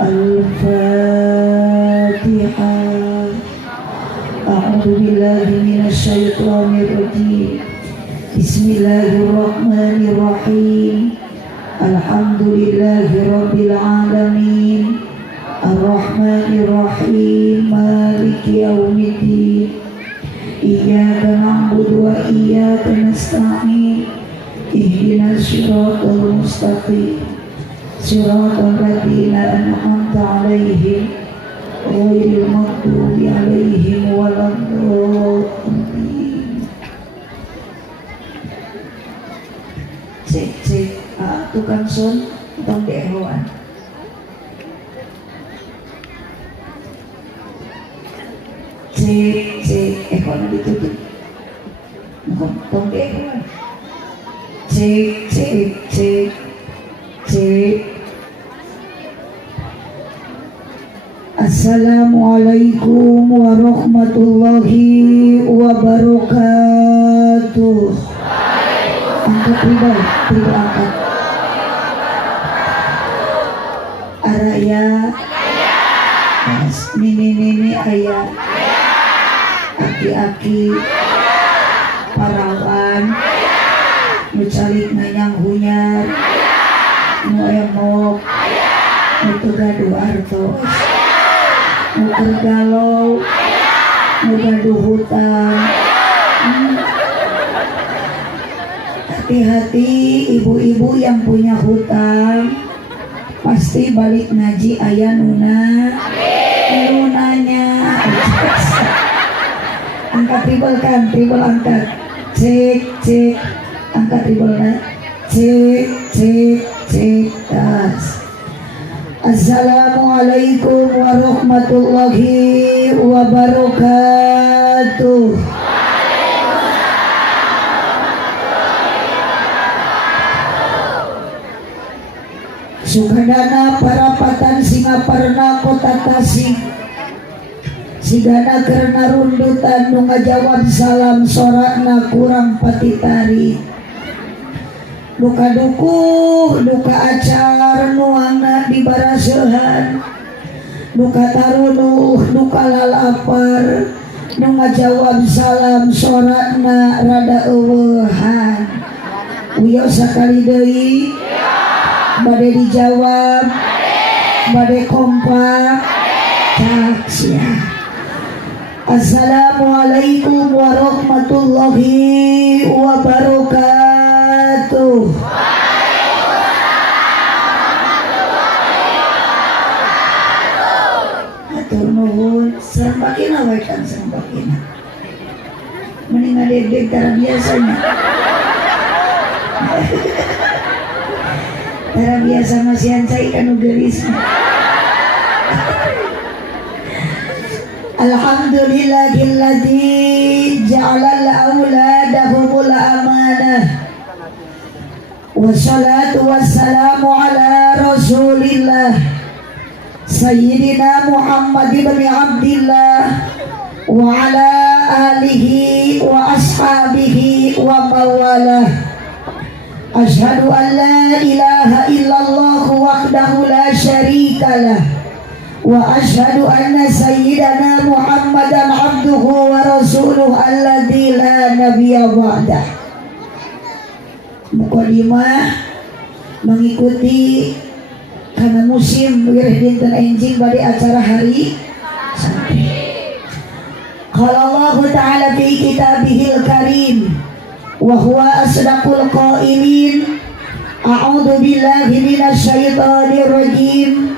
Al-Fatihah. A'udzu billahi minasyaitonir rajim. Bismillahirrahmanirrahim. Alhamdulillahirabbil alamin. Arrahmanirrahim. Maliki yaumiddin. Iyyaka na'budu wa iyyaka nasta'in. Ihdinas siratal mustaqim. Siratal ladzina an'amta 'alaihim ghairil maghdubi 'alaihim waladdallin. Cek tukang son tong dehoan. Cek ekona ditutup. Tong dehoan. Cek. Assalamualaikum warahmatullahi wabarakatuh. Angkat pribadi, angkat. Araya, nini ayah, aki-aki, parawan, nucalik nganyang hunyar, nu emok, nu gaduh artos, nu tergalau, nu gaduh hutang. Hati-hati ibu-ibu yang punya hutang, pasti balik ngaji aya nunanya. Angkat tribal angkat. Cek angkat tribalna. Cek tas. Assalamualaikum warahmatullahi wabarakatuh. Sukadana parapatan Singaparna kota Tasik. Sigana karena rundutan nu ngajawab salam sorakna kurang patitari. Duka dukuh, duka acar nuangna dibarasehan. Duka tarunuh, duka lalapar nu ngajawab salam sorakna rada eueuhan. Uyo sakali deui bade dijawab, bade kompak, taksia. Assalamualaikum warahmatullahi wabarakatuh. Atur nuhun, serempakina wae kan serempakina. Mending ngadeg cara biasanya. Cara biasa masihan saya ikan ugelis. Alhamdulillahilladzi ja'alal auladahumul amanah. Wassalatu wassalamu ala rasulillah Sayyidina Muhammad ibn Abdillah wa ala alihi wa ashabihi wa mawalah. Asyhadu an la ilaha illallah wahdahu la syarikalah wa asyhadu anna sayyidana Muhammadan abduhu wa rasuluh alladzi la nabiyya ba'dah. Mukadimah mengikuti karena musim beres dinten enjing bade acara hari santri. Qala Allah Ta'ala fi kitabihil karim wa huwa asdaqul qailin. A'udzu billahi minasy syaithanir rajim.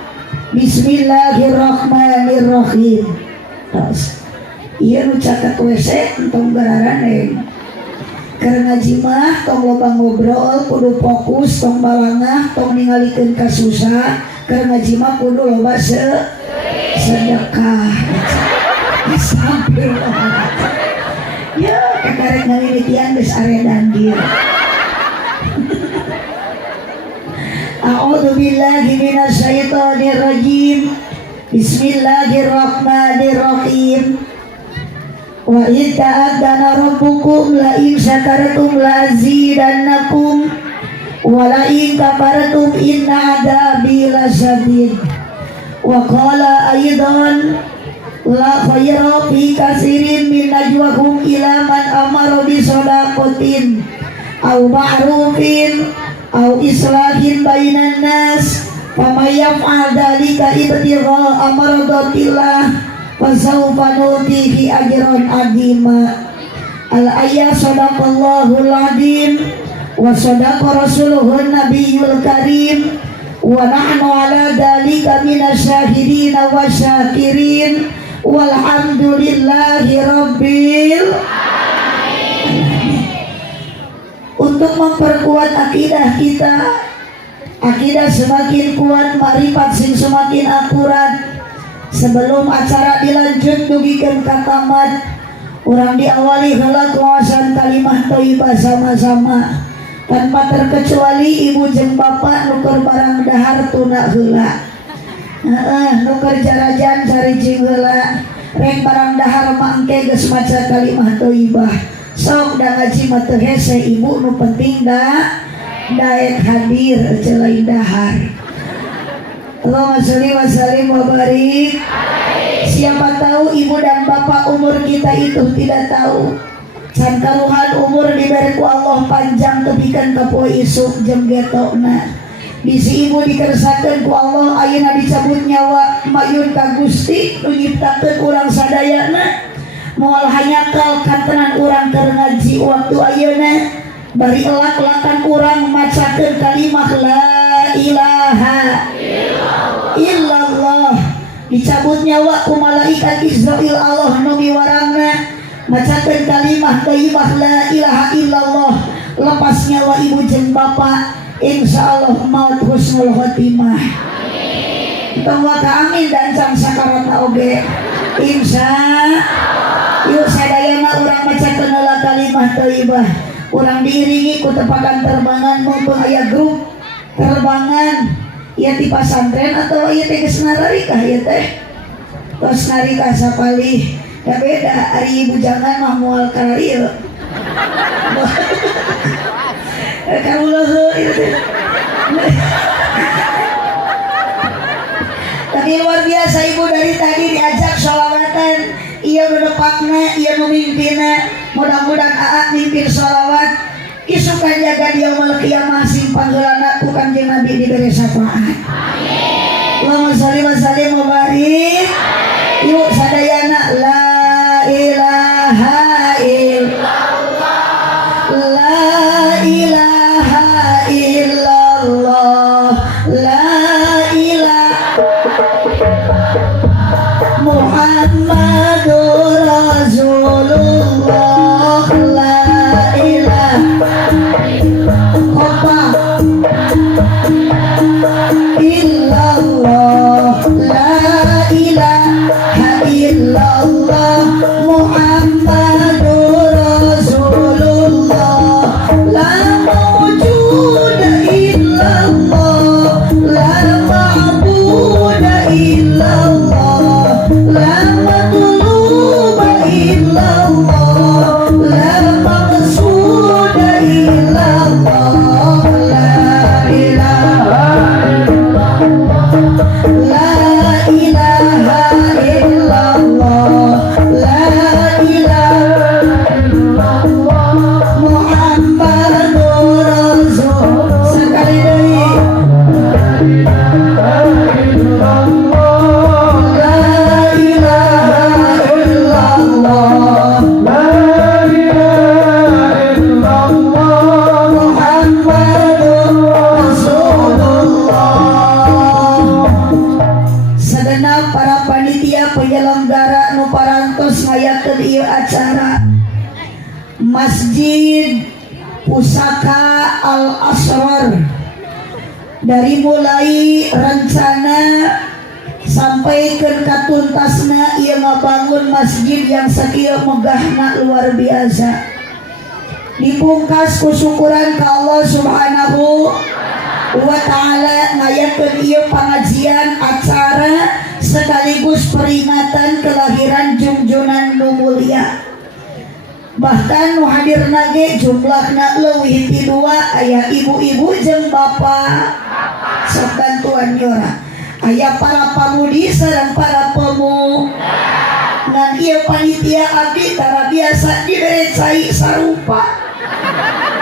Bismillahirrahmanirrahim. Ieu nu caket WC entong gararane. Keur ngaji mah tong loba ngobrol, kudu fokus, tong balangah, tong ningalikeun ka susah. Keur ngaji mah kudu loba sedekah. Sampai ya kakarek ngalilitian geus aredan dieu. A'udzu billahi minasy syaithanir rajim. Bismillahirrahmanirrahim. Wa idza ta'adzana rabbukum la in syakartum la azidannakum wa la in kafartum inna adzabi lasyadid. Wa qala aidan la khayra fi katsirin min najwahum ila man amara bi shadaqatin aw ma'rufin aw islahin bainan nas faman yaf'al dzalika ibtigha'a mardatillah fasawfa nutihi ajran 'azima. Al-ayat sadaqallahul 'azim wa sadaqa rasuluhun nabiyul karim wa nahnu 'ala dzalika minasy syahidin wa syakirin walhamdulillahi rabbil alamin. Untuk memperkuat akidah kita, akidah semakin kuat, marifat sing semakin akurat. Sebelum acara dilanjut dugikeun ka tamat, urang diawali heula kuasaan kalimah thayyibah sama-sama tanpa terkecuali ibu jeung bapak nu keur barang dahar tuna heula. Nu keur jarajan sarijing heula, rek barang dahar mangke geus maca kalimah thayyibah. Sok da ngaji mah teu hese ibu, nu penting daek hadir ceulai dahar. Allahumma sholli wa sallim wa barik. Siapa tahu ibu dan bapak umur kita itu tidak tahu. Can karuhan umur diberi ku Allah panjang tepikeun ka poe isuk jeung getona. Bisi ibu dikersakeun ku Allah ayeuna dicabut nyawa mayun ka Gusti nu nyiptakeun urang sadayana. Moal hanyakal kantenan urang keur ngaji waktu ayeuna bari elak-elakan urang macakeun kalimah la ilaha illallah. Dicabut nyawa ku malaikat Israil Allah nu miwarangna macakeun kalimah thayyibah la ilaha illallah. Lepas nyawa ibu jeung bapak insyaallah maut husnul khotimah. Tong waka amin dan sang sakaratna oge insyaallah. Yuk sadayana urang macakeun heula kalimah thayyibah. Urang diiringi ku tepakan terbangan maupun aya grup terbangan. Ieu ti pasantren atau ieu teh geus nararikah ieu teh? Tos narikah sapalih. Da beda ari ibu jangan mah moal kararieu. Kamulah ieu teh. Tapi luar biasa ibu dari tadi diajak sholawatan. Ia berdepakna, ia memimpinna. Mudah-mudahan Aa mimpin sholawat. Isukan jaga dia yaumul qiyamah simpang geulana ku Kanjeng Nabi diberi syafaat. Amin. Allahumma sholli wa sallim wa barik. Yuk sadayana la ilaha illallah. La ilaha illallah. La ilaha Muhammadur Rasulullah. La ilaha illallah. La ilaha illallah Muhammadur Rasulullah. La mawjuda illallah. La ma'buda illallah. La matluba illallah. La maqsuda illallah. La ilaha illallah. Masjid Pusaka Al-Asrar. Dari mulai rencana sampai ke katuntasna ia ngabangun masjid yang sakieu megahna luar biasa. Dipungkas kusyukuran ka Allah Subhanahu wa ta'ala ngayakeun ieu pengajian acara sekaligus peringatan kelahiran junjunan nu mulia. Bahkan nu hadirna ge jumlahna leuwih ti 2, aya ibu-ibu jeung bapak. Sok bantuan nyora. Aya para pamudi sareng para pemuda. Ngan ieu panitia abdi tara biasa dibere cai sarupa.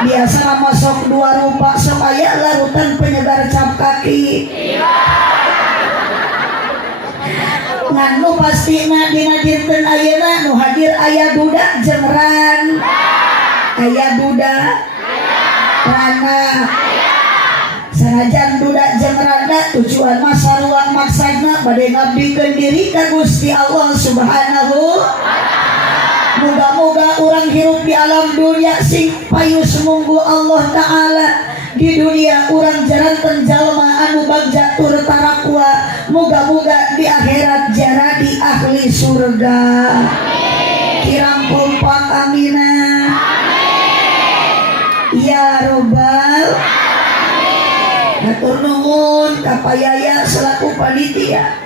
Biasa masuk 2 rupa sok aya larutan penyebar cap kaki. Ngan nu pastina dina dinten ayeuna nu hadir aya duda jengran, aya duda rana. Sanajan duda jengranna tujuan masarua maksudna bade ngabdikeun diri ka Gusti Allah Subhanahu. Moga-moga orang hirup di alam dunia sing payu semunggu Allah Ta'ala. Di dunia orang jaranten jalma anu bagja tur tarakwa. Moga-moga di akhirat jaradi ahli surga. Kirang kompak amina. Ya Robbal. Hatur nuhun kapayaya selaku panitia.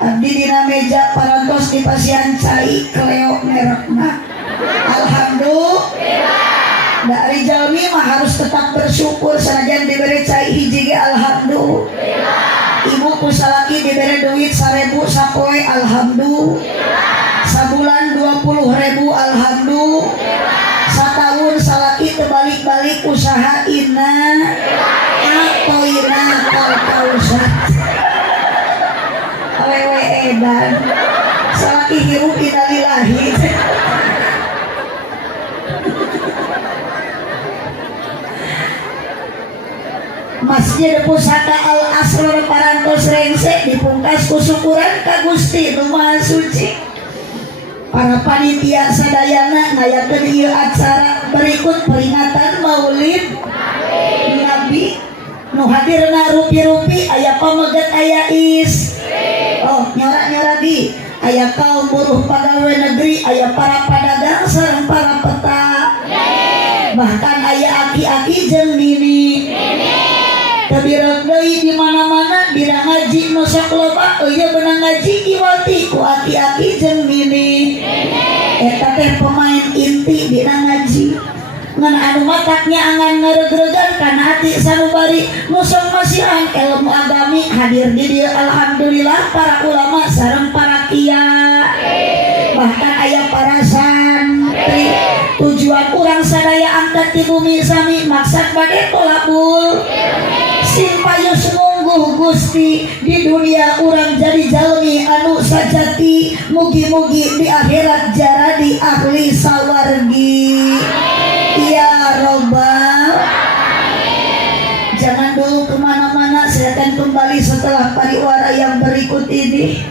Abdi dina meja parantos di pasian cai keleo merekna. Alhamdulillah. Dari jalmi mah harus tetap bersyukur sanajan diberi cai hiji ge alhamdulillah. Ibu kusalaki diberi duit 1000 sapoe alhamdulillah. Sabulan 20.000 alhamdulillah. Satahun salaki terbalik-balik usaha ina atau ina kal-kausat. Wewe edan salaki hirup innalillahi. Masjid Pusaka Al-Asrar parantos rengse dipungkas kusyukuran ka Gusti Nu Maha Suci. Para panitia sadayana ngayakeun ieu acara berikut peringatan Maulid Nabi. Nu hadirna rupi-rupi aya pamegat aya is. Oh, nyora-nyora di aya kaum buruh pegawai negeri, aya para pedagang sareng para peta. Bahkan aya aki-aki jeung nini. Tabirag deui di mana-mana dina ngaji nu sok loba euy beunang ngaji iwati ku aki-aki jeung nini. Eta teh pemain inti dina ngaji. Ngan anu mataknya angan ngeregeregan kana hati sanubari nu sok masihan ilmu agami hadir di dieu alhamdulillah para ulama sareng para kiai. Bahkan aya para santri. Tujuan urang sadaya angkat di bumi sami maksud bade tolabul sing payu sumungguh Gusti di dunia urang jadi jalmi anu sajati mugi-mugi di akhirat jaradi ahli sawargi. Ya Robbal. Jangan dulu kemana-mana, saya akan kembali setelah pariwara yang berikut ini.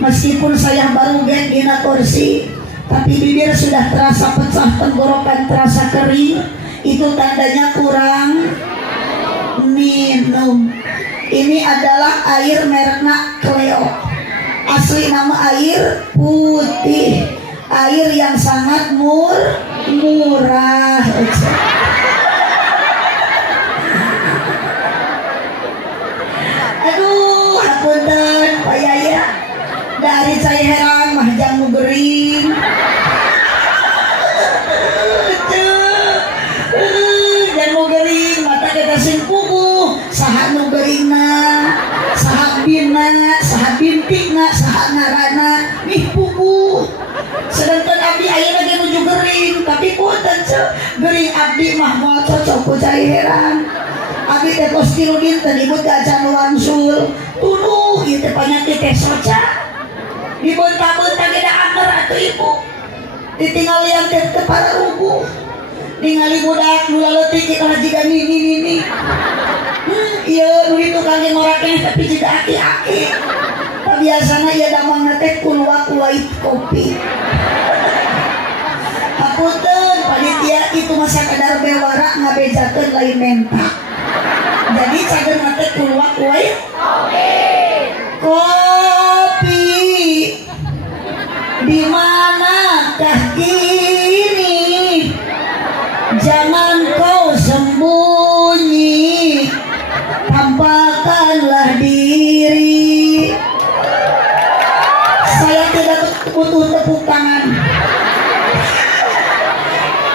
Meskipun saya baru gen dina kursi, tapi bibir sudah terasa pecah, tenggorokan terasa kering. Itu tandanya kurang minum. Ini adalah air mereknya Cleo. Asli nama air putih. Air yang sangat murah. Aduh, hapunten Pak Yaya. Dari saya heran mah jamu gering. Jamu gering mata kita sing puguh. Saha nu geringna, saha bina, saha bintikna, saha ngarana, nih puguh. Sedangkan abdi ayeuna ge nuju gering, tapi punten gering abdi mah moal cocok ku cairan. Abdi teh kos tilu dinten ibu teh acan wangsul. Tuluh ieu teh panyakit teh soca. Dibentang-bentang ge da anger atuh ibu. Ditinggal yang teh para rubuh. Ningali budak nu leutik kita jiga nini. Ieu nu ditu kangge ngorakeh tapi jiga aki-aki. Biasana ieu damang teh kulwa-kulait kopi. Hapunten panitia itu masa kadar bewara ngabejakeun lain menta. Jadi cager mate keluar wae kopi di manakah kini, jangan kau sembunyi, tampakkanlah diri. Saya tidak butuh tepuk tangan.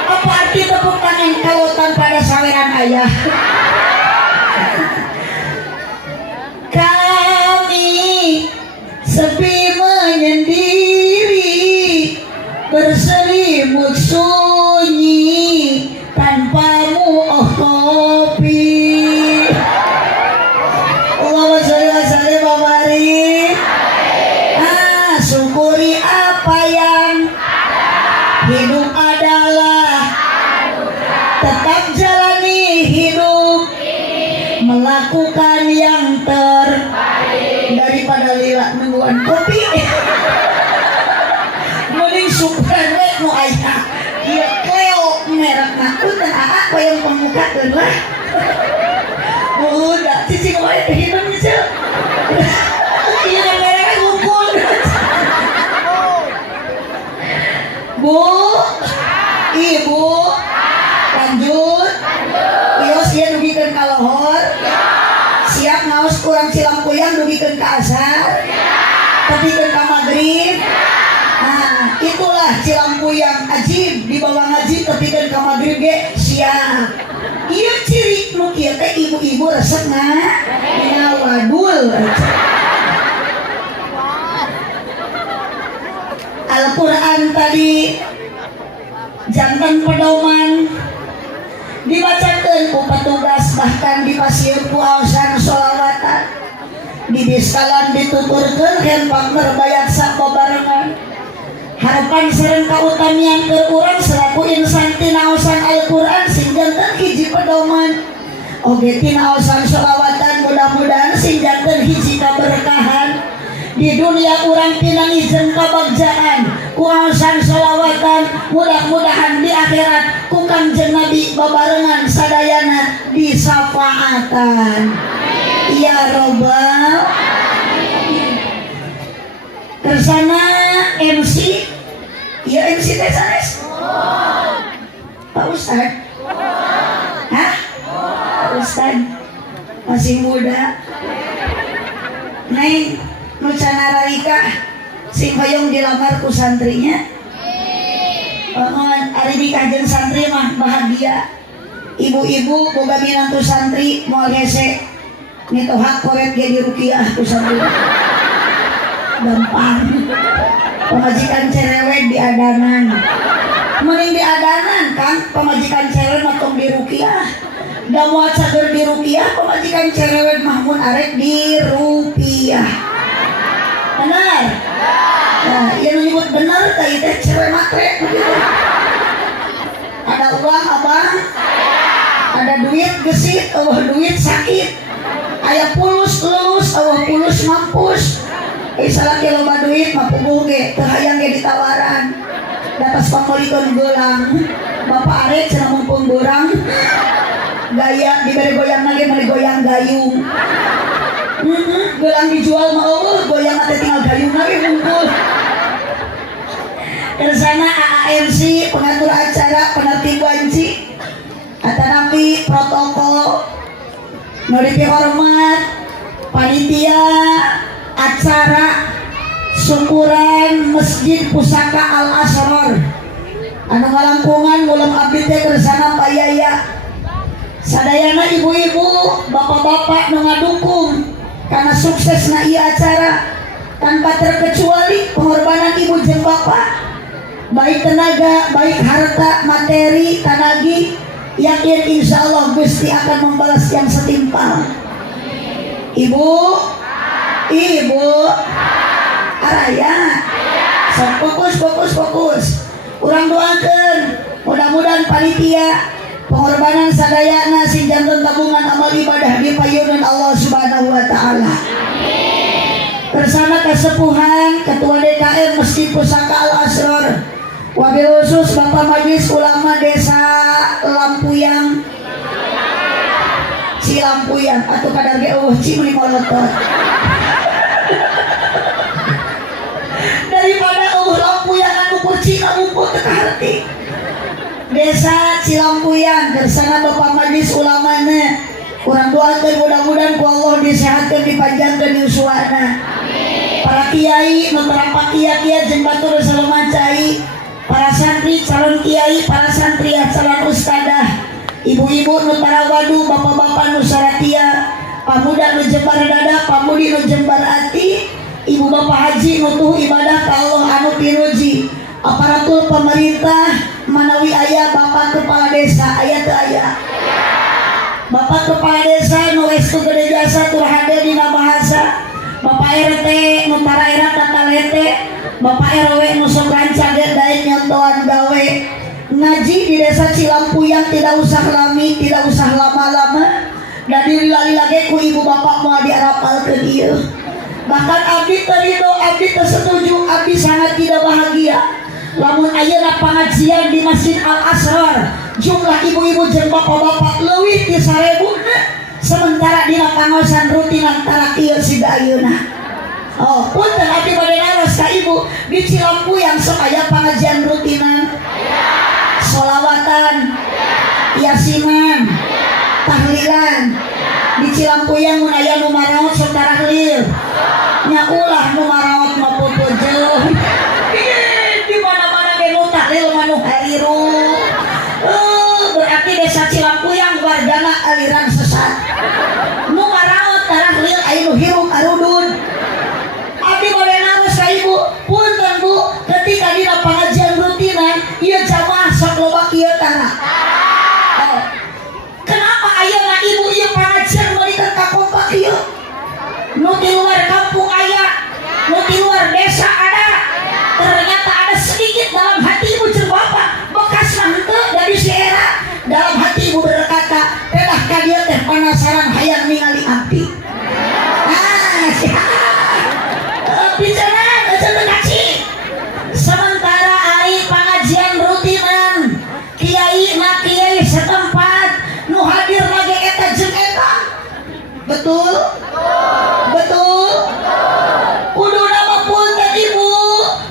Apa arti tepuk tangan kalau tanpa ada saweran ayah? Kami sepi menyendiri, berselimut sunyi, tanpamu oh kopi. Allahumma sholli wa sallim wa barik. Syukuri apa yang hidup adalah, tetap jalani hidup, melakukan yang terbaik daripada lila nungguan kopi. Mending syukuran we nu aya ieu Cleo merek nakut dan aa yang pamukakeun lah. Udah cicing wae teh hidup ceu. Ieu merek ngumpul. Bu, Ibu, lanjut. Ios ieu dugikeun ka lohor. Siap ngaos kurang cilampuyang dugikeun ka asar. Tepikeun ka magrib. Nah, itulah cilampuyang ajib di bawah ngaji tepikeun ka magrib ge siap. Ieu ciri nu kieu teh ibu-ibu resep ngawadul. Al-Quran tadi jantan pedoman dibacakeun ku petugas, bahkan dipasieun ku aosan sholawatan, dibiskalan dituturkeun hempang berbayat sak babarengan. Harapan sareng kautamian keur urang selaku insan tina aosan Al-Quran sing janten hiji pedoman oge tina aosan sholawatan, mudah-mudahan sing janten hiji kaberkahan di dunia urang tina ngijeun kabagjaan ku aosan sholawatan, mudah-mudahan di akhirat ku Kangjeng Nabi babarengan sadayana disafaatan. Ya Rabbal. Kersana MC, ya MC teh sanes? Pak Ustad? Hah? Pak Ustad masih muda. Neng nu can nararika sing hoyong dilamar ku santrinya. Ari nikah jeung santri mah bahagia. Ibu-ibu boga minantu santri moal hese nitohak koret ge di rukiah ku santri. Gampang. Pemajikan cerewet di adanan. Mending di adanan kan pemajikan cerewet mah tong di rukiah. Da moal cager di rukiah pemajikan cerewet mah mun arek di rupiah. Benar? Nah, yang menyebut benar tadi teh cewek matre begitu. Ada uang abang, ada duit gesit, duit sakit, aya pulus lulus, pulus mampus. Salah ke loba duit mah puguh ge teu hayang ge ditawaran. Datas pangolikeun geulang. Bapak arek cenah mumpung gorang. Gaya dibere goyang lagi mah goyang gayung. Geulang dijual mah goyang teh tinggal gayung lagi mumpul. Kersana AAMC pengatur acara penertib wanci atanapi protokol nu dipihormat panitia acara syukuran Masjid Pusaka Al-Asrar anu ngalangkungan mulam abdi teh kersana Pak Yaya sadayana ibu-ibu bapak-bapak nu ngadukung karena suksesna ieu acara tanpa terkecuali pengorbanan ibu jeung bapak baik tenaga, baik harta, materi, tanagi, yakin insya Allah Gusti akan membalas yang setimpal. Ibu, araya, fokus. Urang doakeun, mudah-mudahan panitia pengorbanan sadayana sing janten tabungan amal ibadah dipayeuneun Allah Subhanahu wa taala. Bersama kesepuhan Ketua DKM Masjid Pusaka Al-Asrar Wabil khusus Bapak Majelis Ulama Desa Lampuyang Cilampuyang atau kadar ge cimri molotot daripada Lampuyang anu kurci ngumpul teu harti. Desa Cilampuyang kersana Bapak Majelis Ulamana kurang doakeun mudah-mudahan ku Allah disehatkeun dipanjangkeun uswahna. Para kiai nu terapak kiai jeung batur salema cai, para santri calon kiai, para santri calon ustadah, ibu-ibu nu tarawadu, bapak-bapak nu saratia, pamuda nu jembar dada, pamudi nu jembar ati, ibu bapak haji nu tuh ibadah ka Allah anu pinuji, aparatur pemerintah manawi aya bapak kepala desa aya teu aya. Bapak kepala desa nu estu gede jasa tur hadir dina bahasa, Bapak RT nu taraera tatalete, Bapak RW nu sok rancang daek nyontohan gawe ngaji di desa Cilampuyang tidak usah lami, tidak usah lama-lama, dan dilila-lila ge ku ibu bapak moal diarapalkeun ieu. Bahkan abdi teu ridho, abdi teu setuju, abdi sangat tidak bahagia lamun ayeuna pangajian di Masjid Al Asrar jumlah ibu-ibu jeung bapak-bapak leuwih ti 1000 sementara dina pangosan rutin antara kieu siga ayeuna. Oh, punten abdi bade naros ka ibu di Cilampuyang sok aya pangajian rutinan, sholawatan, yasinan, tahlilan. Di Cilampuyang mun aya nu maraot sok tarahlil, nya ulah nu maraot mah pupujeuh. Di mana-mana ge nu tahlil mah nu hariru. Berarti desa Cilampuyang wargana aliran sesat. Nu maraot tarahlil aya nu hirup arudun. Abdi bade naros ka ibu, punten Bu, ketika dina pengajian rutinan ieu jamaah sok loba kieu tara. Kenapa ayeuna ibu ieu pengajian meulikeun ka kompak ieu? Nu di luar kampung aya, nu di luar desa ada. Ternyata ada sedikit dalam hati ibu jeung bapak bekas henteu dari si era. Dalam hati ibu berkata, "Pedah ka dieu teh penasaran hayang ningali abdi." Bicara teu ngaji. Sementara ari pengajian rutinan kiai na kiai setempat nu hadir lagi eta jeung eta. Betul? Betul? Kudu nama punten ibu,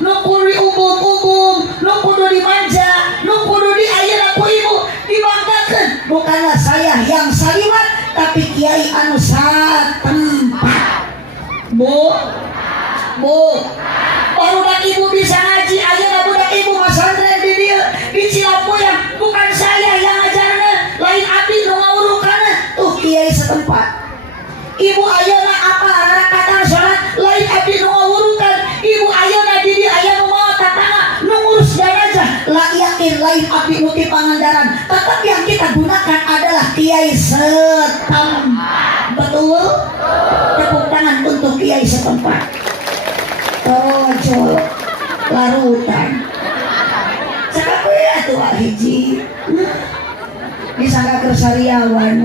nu kudu diubung-ubung, nu kudu dimanja, nu kudu diayeuna ku ibu, dibanggakeun. Bukanlah saya yang saliwat, tapi kiai anu satempat. Bu, barudak ibu bisa ngaji, ayeuna budak ibu masantren di dieu di Cilampuyang. Bukan saya yang ngajarna, lain abdi nu ngawurukanna, tuh kiai setempat. Ibu ayeuna apa rakatan salat, lain abdi nu ngawurukan. Ibu ayeuna di dieu aya nu maot tatana, nu ngurus jenazah, yakin lain abdi nu ti Pangandaran. Tetap yang kita gunakan adalah kiai setempat. Betul? Tepuk tangan untuk kiai setempat. Tojol larutan cakap we atuh hiji disangka kersariawan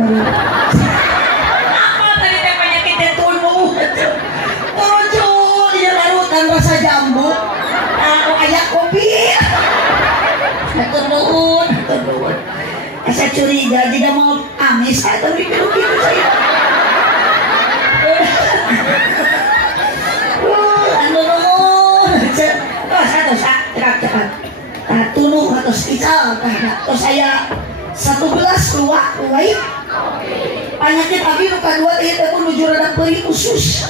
apa tadi teh penyakit teh tunu tojol ieu larutan rasa jambu aya kopi atur nuhun asa curiga jika mau amis atau bikin kitu saya tunu atau ical terus saya 1 gelas keluar wae penyakit abi nu kadua teh teh menuju rada peuri usus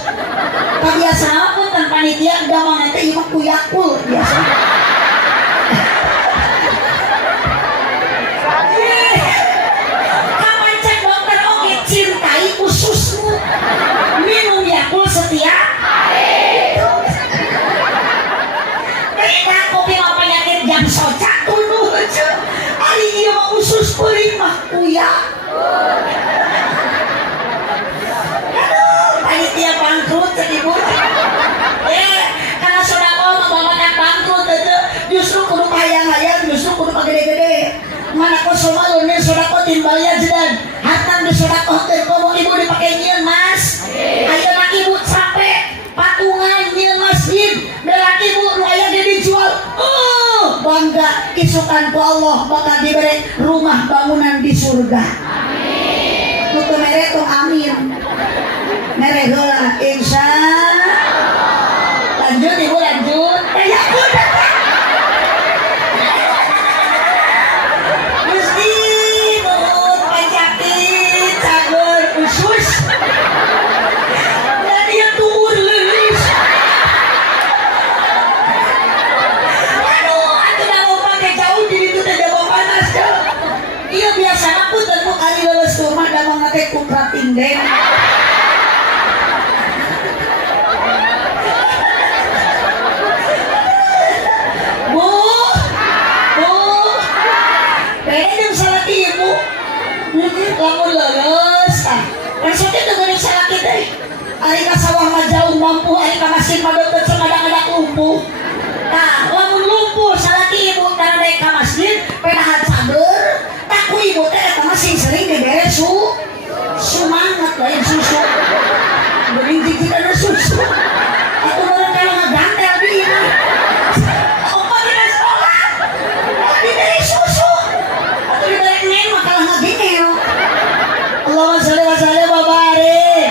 kabiasaan pun tan panitia gamangan teh ieu mah kuyakul biasa kapan cek dokter oge cintai ususmu minum Yakult setiap hari kopi mah penyakit jam soca tunu ari ieu mah usus peuring mah kuyak. Aduh, panitia bangkrut ceuk ibu. Karena sudah mau bawa bangkrut teh dimasukkan ke Allah bakal diberi rumah bangunan di surga. Amin. Tuh mere tuh amin. Mere heula insya. Lanjut ibu lanjut. Ya udah. Mesti mulut penyakit cagur usus. Dan dia turun lulus. Aduh, aku dah mau pakai jauh diri itu dah mau panas dah. Iya biasa aku tentu kali lulus rumah dah mau pakai kukrat inden. Kamu lulus maksudnya itu gak salah kita ari ka sawah mah jauh mampu ari ka masjid mah deket sama lumpuh. Nah lamun lumpuh salaki ibu karena naik ka masjid penahan sabar taku ibu teh eta mah sing sering dibere sumangat lain susu geuning jijikan susu aku baru kalau ngagantel di ieu opa dina sekolah diberi susu atau diberi nen mah kalah ngagengel. Allahumma sholli wa sallim wa barik.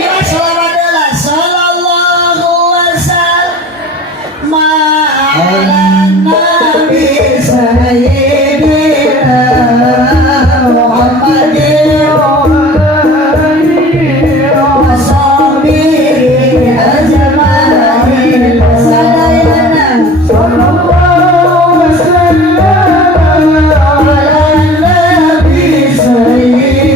Ya sallallahu sallallahu wasallam ala nabi sayyidina Muhammadin wa sahbihi ajma'in. Salayana sallallahu wasallam ala nabi sayyidina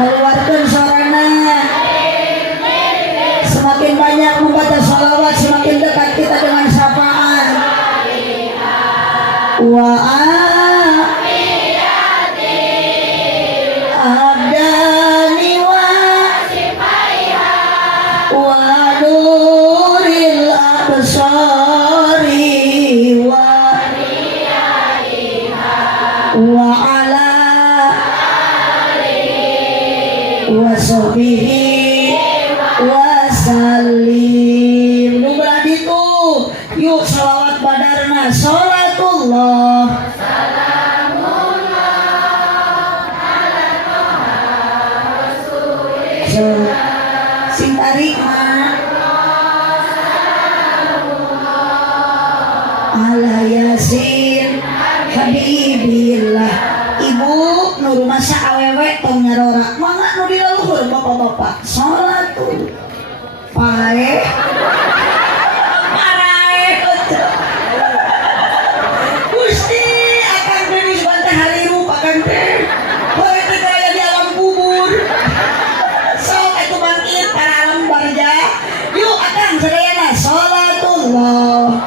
keluarkan suaranya. Semakin banyak membaca sholawat, semakin dekat kita dengan syafaat. Wa abdani wa sifaiha wa nuril absari wa riyaiha wa ala Yuk salawat badarna salatullah sing tarik mah ala yasin habibillah. Ibu nu rumah sa awewe tong nyarora mangga nu di leluhur bapak-bapak salatul pae parae Gusti akan geus bantah haliru pakan teh poe teh gaya di alam kubur sok atuh bangkit kana alam barja yuk akan sadayana salatullah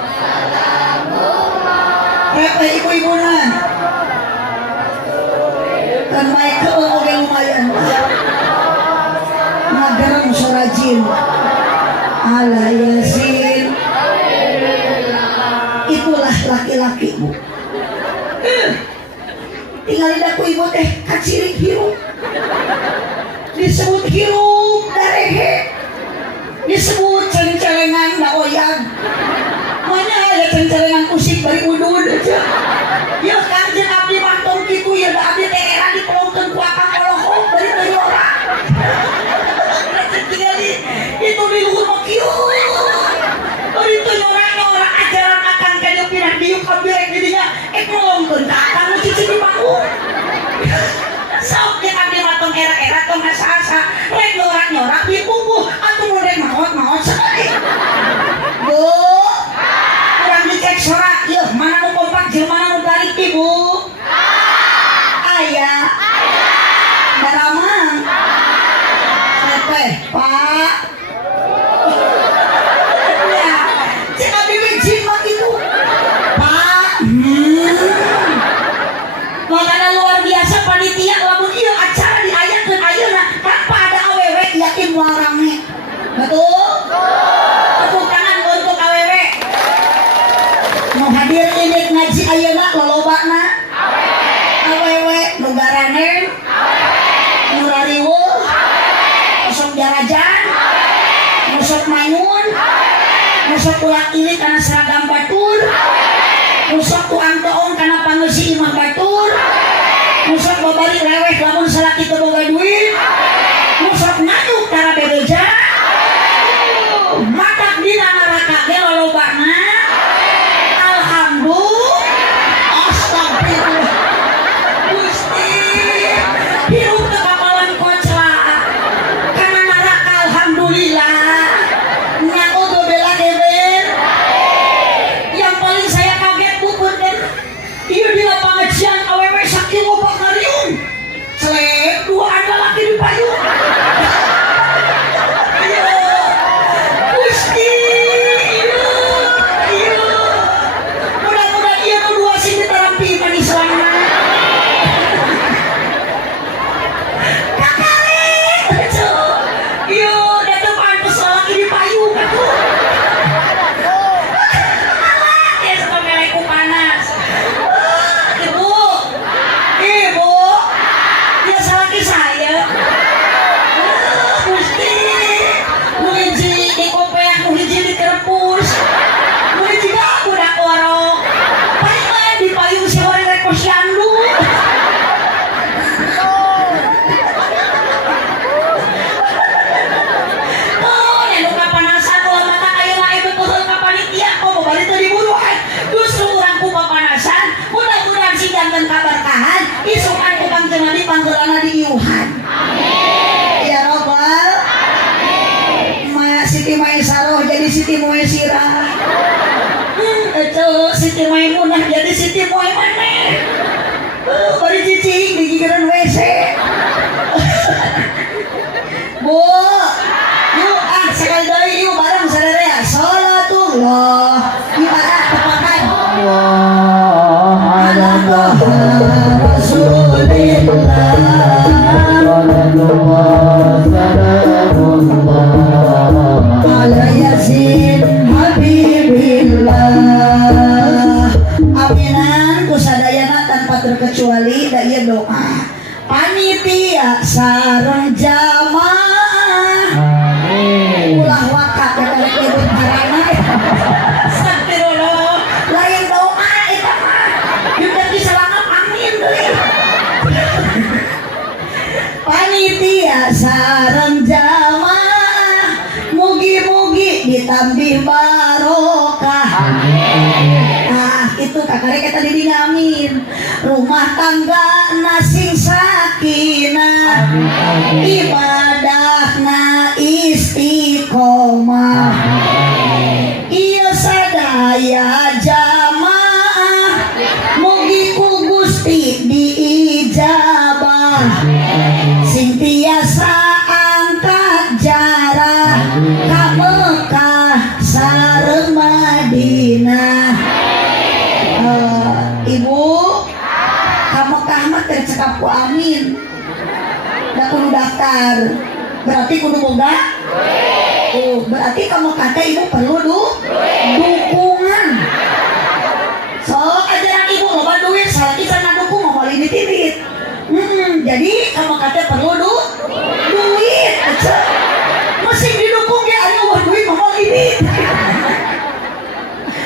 repeh ibu-ibuna kan Michael oke lumayan ngagarang surajin ala yasin itulah laki-laki bu tinggalin aku ibu teh kacirik hirup disebut hirup darehe disebut ceng-celengan daoyan mana ada ceng-celengan usik bari udud aja ya kan jeung abdi mantong kitu ya da abdi teh era dipelongkeun ku akang olohok bari teh ora tinggali itu di luhur mah kieu bari teh ora ajaran akang kana pindah diuk kabirek di dinya pelongkeun ka akang nu cicing di panggung sok jeung abdi mantong era-era tong asa-asa rek nyorak-nyorak di punggung atuh mun rek maot-maot sakali Bu urang dicek sorak yeuh mana nu kompak jeung mana nu tarik ibu aya daramang teh pak ya cek abdi wejin mah kitu pak makana luar biasa panitia lamun ieu acara diayakeun ayeuna tanpa ada awewe yakin moal rame betul tepuk tangan untuk awewe nu hadir ini ngaji ayeuna lolobana awewe nu garaneng nu rariweuh nu sok jarajan nu sok mainun nu sok ulah ilik kana seragam batur nu sok tuang toong kana pangeusi imah batur nu sok babari leweh lamun salaki teu boga duit nu sok ngaduk tara bebeja matak dina neraka ge lolobana alhamdulillah astagfirullah Gusti hirup teu kapalan koclaa kana neraka alhamdulillah nyaodo bela geber yang paling saya kaget bubun dan ieu di lapangan cian awewe saking loba ngariung celek dua ada laki di payung Gusti ieu mudah-mudahan ieu nu dua sing ditarampi manis wanna kakale ieu datang pantes laki di payung atuh ya suka meleku panas ibu ya salaki saya Gusti nu hiji di kopeak nu hiji di kerepus nu hiji budak orok paling lain di payung si orang rek posyandu nu kapanasan ulah mata ayeuna ieu betul ka panitia komo bari teu diburuan justru urang ku papanasan mudah-mudahan si janten kaberkahan isukan ku Kangjeng Nabi panggeulana diiuhan amin ya robbal Siti Maisaroh jadi Siti Muesirah itu Siti Maimunah jadi Siti Muemaneh bari cicing di gigireun WC Bu yuk sekali deui yuk bareng sadaya salatullah ibadah tepakan Allah ala Rasulillah ala yasin habibillah aminan kusadayana tanpa terkecuali da ieu doa panitia sareng jamaah ulah wakak ya tarik ibu harana astagfirullah Nah itu kakare kita didingamin rumah tangga nasing sakinah ibadahna istiqomah ieu sadaya jamaah mugi ku Gusti diijabah sing tiasa angkat jarak ka Mekah sareng Madinah. Ibu ka Mekah mah teh cekap ku amin da kudu daftar berarti kudu boga berarti ka Mekah teh ibu perlu dukungan sok ajaran ibu loba duit salah kita ngadukung mau ini titit jadi ka Mekah teh perlu duit mesin didukung ya ada wah duit mau ini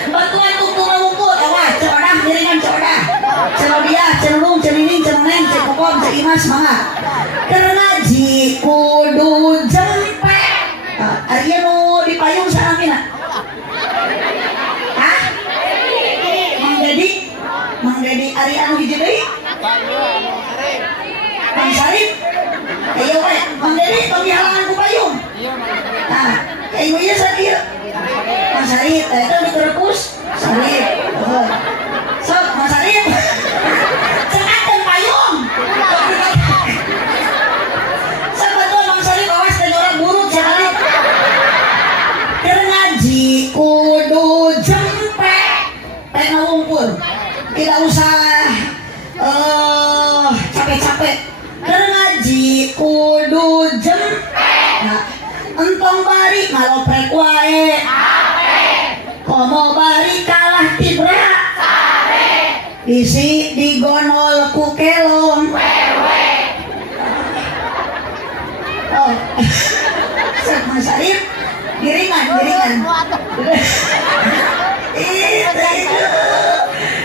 bantuan untuk mengumpul awas codah jaringan codah celodia celung celiling celeng cekokom ceimas semangat karena kudu jempe ari nu dipayung salamina hah Mang Dedi ari anu hiji deui Mang Sarip ayo we Mang Dedi tong dihalangan ku payung nah kayak ieu sakieu Mang Sarip eta diterepus Sarip sok Mang Sarip cengakeun payung sabatul Mang Sarip awas teh orang buruk Sarip keur ngaji kudu jempe teh ngawungkul tidak usah capek-capek keur ngaji kudu jempe nah entong bari ngaloprek wae komo bari kalah tibra isi digonol ku kelong oh Sok Mas Arif giringan itu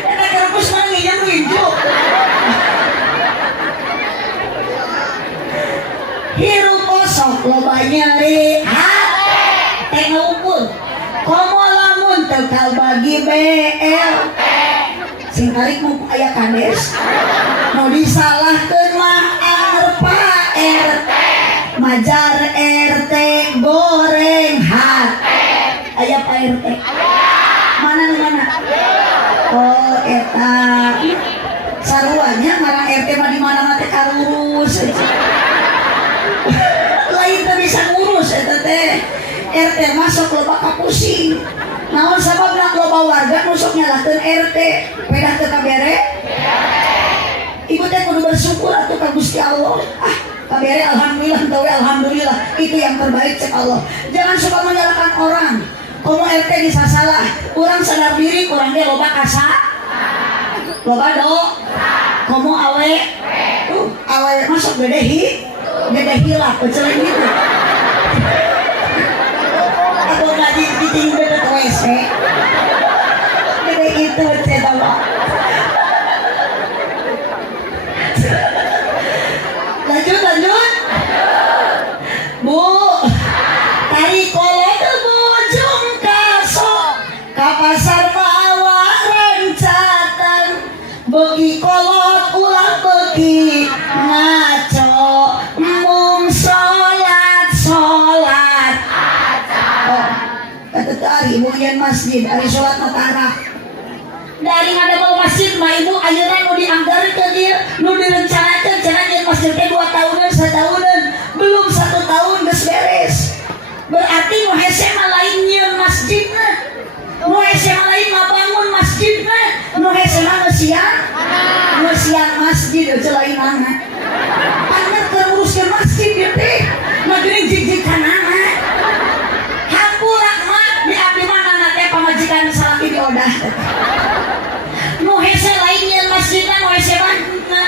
eta kerupus mah nginya nuju hirup kosok loba nyeri hate teh ngumpul komo lamun teu bagi BL sing tarik mumpung aya kades mau disalahkeun mah Pak RT majar RT goreng hate aya Pak RT mana oh eta saruanya ngarang RT mah di mana teh karurus lain teh bisa ngurus eta teh RT masuk loba kapusing naon sababna loba warga nu sok nyalahkeun RT pedah teu kabere ibu teh kudu bersyukur atuh ka Gusti Allah kabere alhamdulillah tawe alhamdulillah itu yang terbaik cek Allah jangan suka menyalahkan orang komo RT bisa salah urang sadar diri urang ge loba kasa loba komo awe masuk gede hilang peceleng gitu aku nggak ditinggal beda WC gede gitu cetala lanjut Bu tari kolot bojong kaso ka pasar bawa rencatan begi kolot ulah begi ngaco mung sholat kata tari ibu yang masjid hari sholat matara dari ngadepel masjid mah ibu ayeuna nu dianggarkeun dia nu direncanakeun cenah nyeun masjid teh 2 tahunan 1 tahunan belum 1 tahun geus beres berarti nu hese mah lain nyeun masjidna nu hese mah lain ngabangun masjidna nu hese mah ngesian masjid aja lain anak panjang teruruskeun masjid ieu teh ngeuring jig-jig kanana hampura mah di abdi mana teh pamajikan salaki diodah nu hese lain nyeun masjidna nu hese mah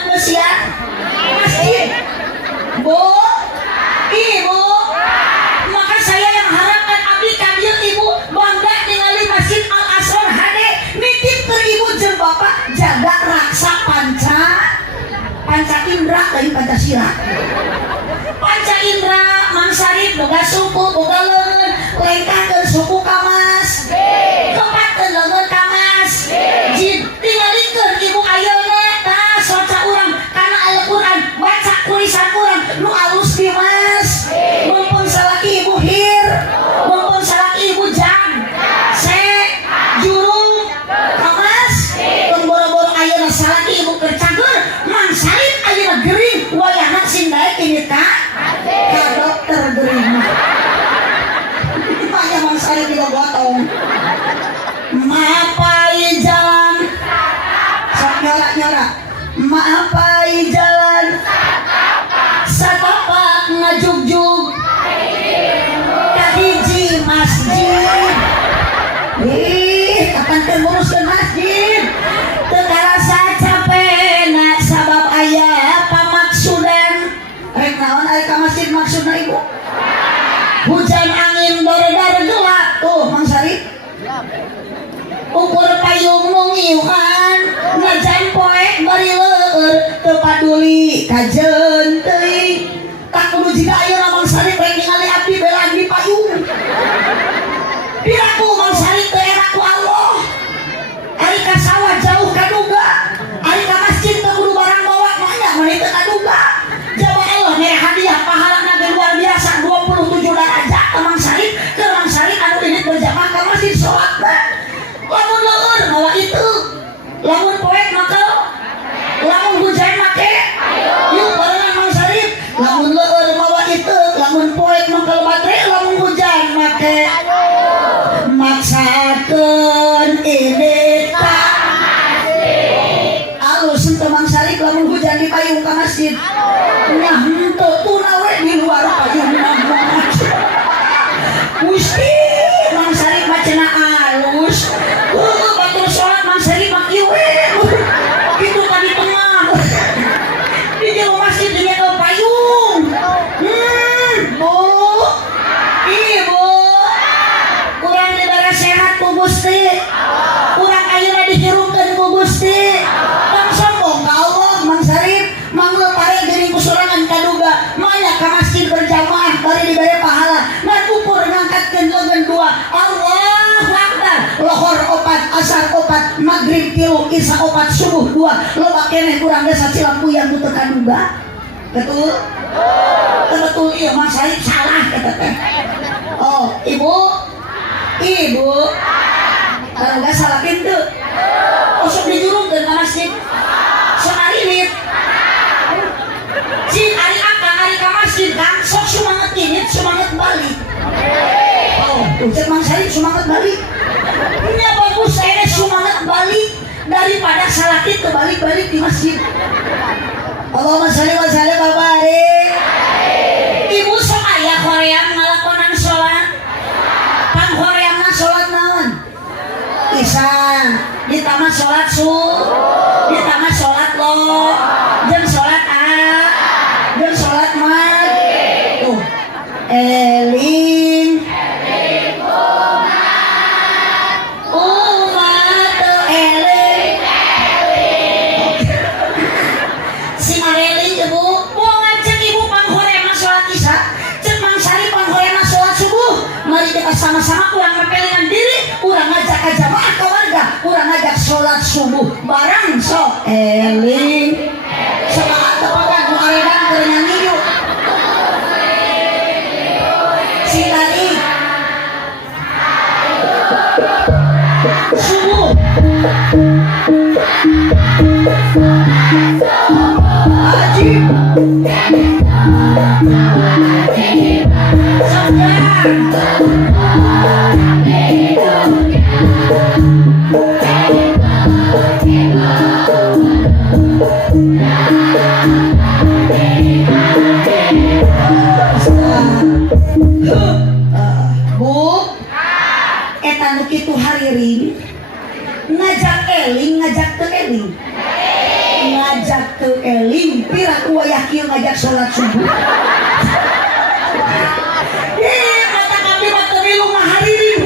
ngesian masjid Bu Ibu maka saya yang harapkan abdi ka dieu ibu bangga ningali Masjid Al Azhar HD nitip ke ibu jeung bapak jaga raksa panca indra dari Pancasila panca indra Mang Sarip boga suku boga leungeun lengkahkeun suku kamas kepakeun leungeun kamas maapai jalan satapak ngajugjug kahiji masjid. Kapan terurus ke masjid teu karasa capena sabab aya pamaksudan. Rek naon ari ka masjid maksudna ibu? Hujan angin dor-dor gelap tuh Mang Sari. Ukur payung nungiuhan ngajan poek bari leueur teu paduli kajeun teuing. Tak kudu jiga ayeuna Mang Sari rek ningali abdi belaan di payung. Piraku Mang Sari teu era ku Allah. Ari ka sawah jauh kaduga. Ari ka masjid teu kudu barang bawa manya mani teu kaduga. Jawab Allah mere hadiah pahalana ge luar biasa 27 derajat ke Mang Sari. Ke Mang Sari anu ini berjamaah ka masjid salat teh. Lamun leueur mawa itu. Lamun poek maka lamun hujan make yuk barengan Mang Sari. Lamun leueur mawa itu, lamun poek mangkel baterai, lamun hujan make maksakeun ini ka masjid. Alus henteu Mang Sari lamun hujan di payung ka masjid. Nya henteu tuna we di luar payung mah. Gusti Mang Sari mah cenah alus. Batur salat Mang Sari mah kieu we. Kitu ka di tengah. Di jero masjid nya ke payung. Bu. Ibu. Kurang dibara sehat ku Gusti. Kurang ayeuna dihirupkeun ku Gusti. Tong sombong ka Allah Mang Sari. Mangga pare geuning ku sorangan kaduga. Maya ka masjid berjamaah bari dibere pahala. Ngan ukur ngangkatkeun leungeun dua. Allahu Akbar. Lohor 4, asar 4, maghrib 3, isya 4, subuh 2. Loba keneh kurang desa cilampu yang teu kaduga. Betul? Betul ieu Mang Sari salah eta teh. Oh, Ibu. Ibu. Kalau enggak salah pintu. Osok dijurungkeun ka masjid. Sok arimit. Cing ari akang ari ka masjid kan sok sumanget init sumanget balik. Oh, ucap Mang Sari sumanget balik. Nya bagus saya sumanget balik daripada salakit ke balik-balik di masjid. Allahumma shalli wa sallim wa barik. Ibu sok aya hoream ngalakonan salat. Pang horeamna salat naon? Isya. Ditambah salat ditambah salat lo. Jeung salat jeung salat maghrib. Tuh. Eling sama-sama kurang mepelingan diri, kurang ngajak ke jamaah ke warga, kurang ngajak sholat subuh bareng sok eling semangat tepakan muaredan kerenang hidup si tadi subuh ajib Bu, eta nu kitu hariring ngajak eling, ngajak teu eling. Ngajak teu eling, piraku wayah kieu ngajak salat subuh. Kata kami mah teu milu mah hariring.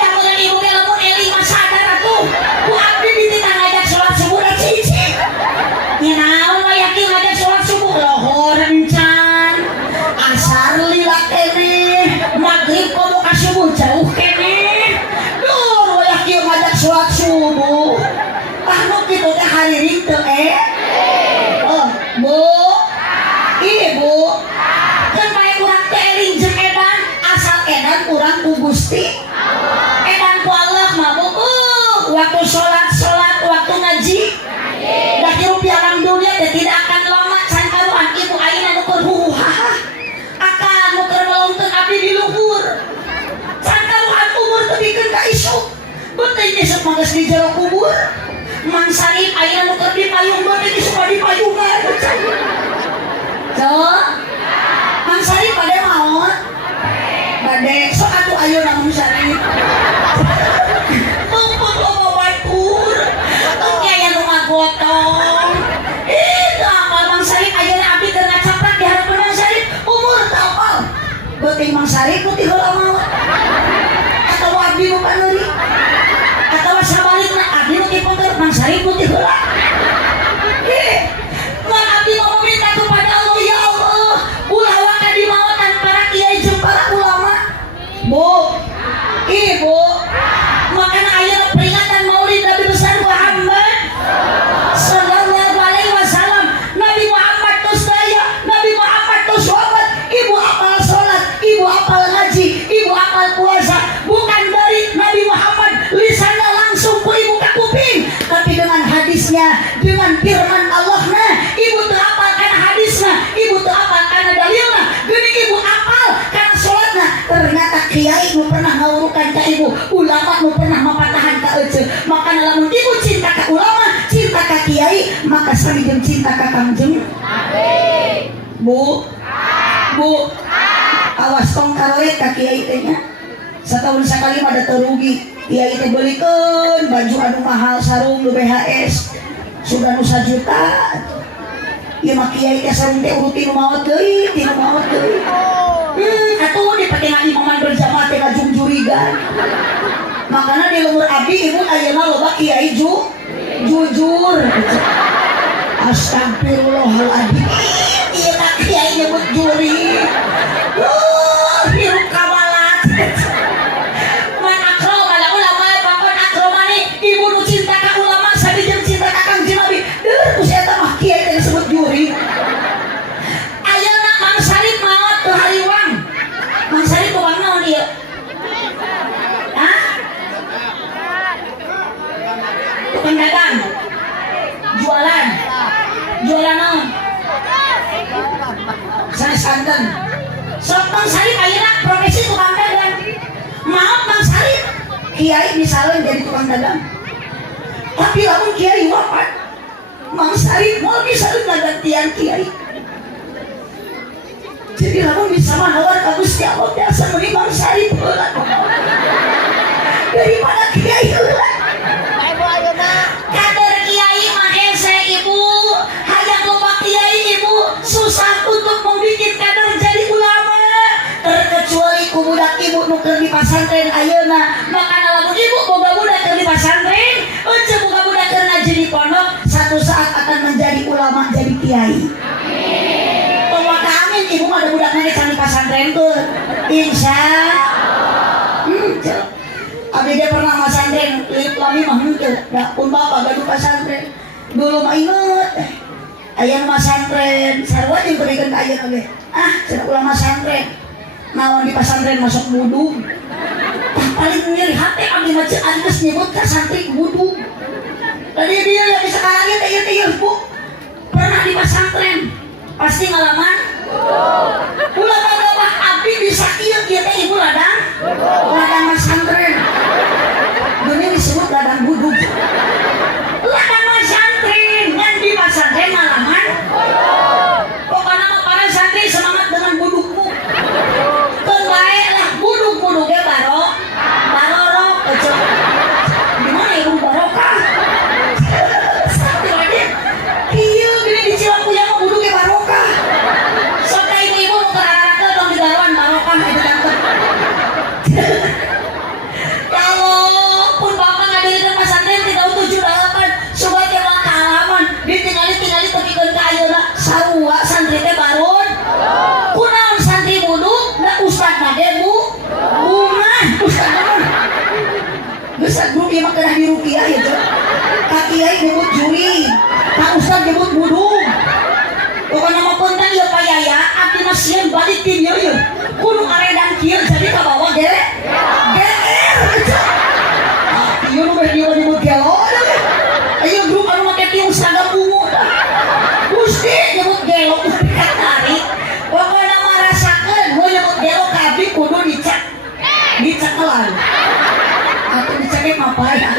Bangunan ibu ge lamun eling mah sadar atuh. Ku abdi dititah ngajak salat subuh da cicing. Nya naon wayah kieu ngajak salat subuh lohor encan. Asar lila keneh, maghrib komo ka subuh jauh keneh. Duh wayah kieu ngajak salat subuh. Anu kitu teh hariring teu Oh, Bu. Ibu. Kan bae urang teh eling jeung edan, asal edan urang ku Gusti. Edan ku Allah mah Bu. Waktu salat, waktu ngaji. Da hirup di alam dunia teh tidak akan lama can karuan ibu ayeuna nu keur huha. Akan nu keur melongkeun abdi di luhur. Can karuan umur teu bikeun ka isuk. Beuteung isuk mah geus di jero kubur. Mang Sarip aya nu keur dipayung bade geus suka dipayungan. Cok. Mang Sarip bade maot. Bade sok atuh ayeuna Mang Sarip. Mumpung loba batur. Engke aya nu ngagotong. Itu apa Mang Sarip ayeuna abdi keur ngacaprak di harapan Mang Sarip umur teu apal. Beuting Mang Sarip nu ti heula maot. Atawa abdi nu paneuri. Atawa sabalikna abdi nu ti peuteur Mang Sarip nu ti heula. Mun abdi mau minta kepada Allah, ya Allah, ulah wae di maotan para kiai jeung para ulama. Bu, ini Bu, makanya ayeuna peringatan Maulid Nabi besar Muhammad sallallahu alaihi wasallam. Nabi Muhammad tos daya, Nabi Muhammad tos wafat. Ibu apal salat, ibu apal ngaji, ibu apal puasa. Bukan dari Nabi Muhammad lisannya langsung ku ibu ka kuping, tapi dengan hadisnya, dengan firman Allahna. Ibu teu apal kana hadisna, ibu teu apal kana dalilna. Geuning ibu apal kana salatna. Ternyata kiai nu pernah ngawurukan ka ibu, ulama nu pernah mapatahan ka euceuk. Maka lamun ibu cinta ka ulama, cinta ka kiai, maka saling cinta ka kangjeng. Amin. Bu. Bu. Awas tong karoet ka kiai teh nya. Satahun sakali mah da teu rugi. Kiai teh beulikeun baju anu mahal sarung nu BHS. Sudah nu 1 juta. Ieu mah kiai teh sarung teh uruti nu maot deui, ti nu maot deui. Atuh dipake ngalimaman berjamaah teh kajung jurigan. Makana di lumur abdi ibu ayeuna loba kiai jujur. Astagfirullahaladzim. Ieu teh kiai nyebut juri. Hirup kawalat. Man akrom ala ulama pakon akromani ibu nu cinta ka ulama sabijeung cinta ka Kangjeng Nabi. Ku eta mah kiai teh disebut juri. Ayeuna Mang Sarip maot teu hariwang. Mang Sarip bawang naon ieu? Hah? Tukang dagang. Jualan. Jualan naon? Sana santen. Sok Mang Sarip ayeuna profesi tukang dagang. Maaf Mang Sarip, kiai misalnya jadi tukang dagang. Tapi lamun kiai wafat, Mang Sarip mau misalnya gantian kiai. Jadi lamun bisa mahawar ka Gusti Allah biasa meuni Mang Sarip heula. Daripada kiai heula. Kader kiai mah ese ibu, hayang loba kiai ibu susah untuk membikin kader jadi ulama. Terkecuali ku budak ibu nu keur di pasantren ayeuna. Makana lamun ibu boga budak keur di pasantren, euceuk boga budak keur ngaji di pondok, satu saat akan menjadi ulama, jadi kiai. Amin. Tong amin ibu mah ada budak nage can di pasantren teu. Insyaallah. Abdi dia pernah pasantren, lami mah henteu. Da pun bapak gaduh pasantren. Dulu mah inget. Aya nu pasantren, sarua jeung beurekeun ka ayeuna ge. Cenah ulama pasantren. Naon di pasantren masuk wudhu. Paling nyeri hati abdi mah ceuk geus nyebut ka santri wudhu. Tadi dia yang sekarang ieu teh Bu. Pernah di pasantren. Pasti ngalaman. Ulah mah abdi bisa ieu teh ibu ladang. Ladang pasantren. Geuning disebut ladang wudhu. Ladang pasantren ngan di pasantren ngalaman. Pokokna mah para santri semangat dengan wudhumu. Baiklah buduk-buduk ge barorok ecok. Di mana ibu barokah? Sakti lagi. Kieu gini di Cilampuya mah buduk ge barokah. Sok ka ibu-ibu nu kararakeun dong di garuan barokah eta tangkep. Kalaupun bapak ngadirikeun pasantren 378 supaya ke halaman ditinggali-tinggali tepikeun ka ayeuna sarua santri teh barun. Kunaon santri buduk? Ustaz nade bu, bunga Ustaz naon? Ustaz grup ieu mah kedah dirukiah ya tuh. Ka kiai nyebut juri, ka Ustaz nyebut budung. Pokona mah punten ieu payaya abdi mah sieun balik ti dieu yeuh. Kudu aredan kieu jadi ka bawah gere. GR. Ieu nu beh dieu nyebut gelo. Ieu grup anu make tiung sagam ungu. Gusti nyebut gelo ka tarik. Pokona mah rasakeun mun nyebut gelo ka abdi kudu dicekelan. Atau dicekek apa ya?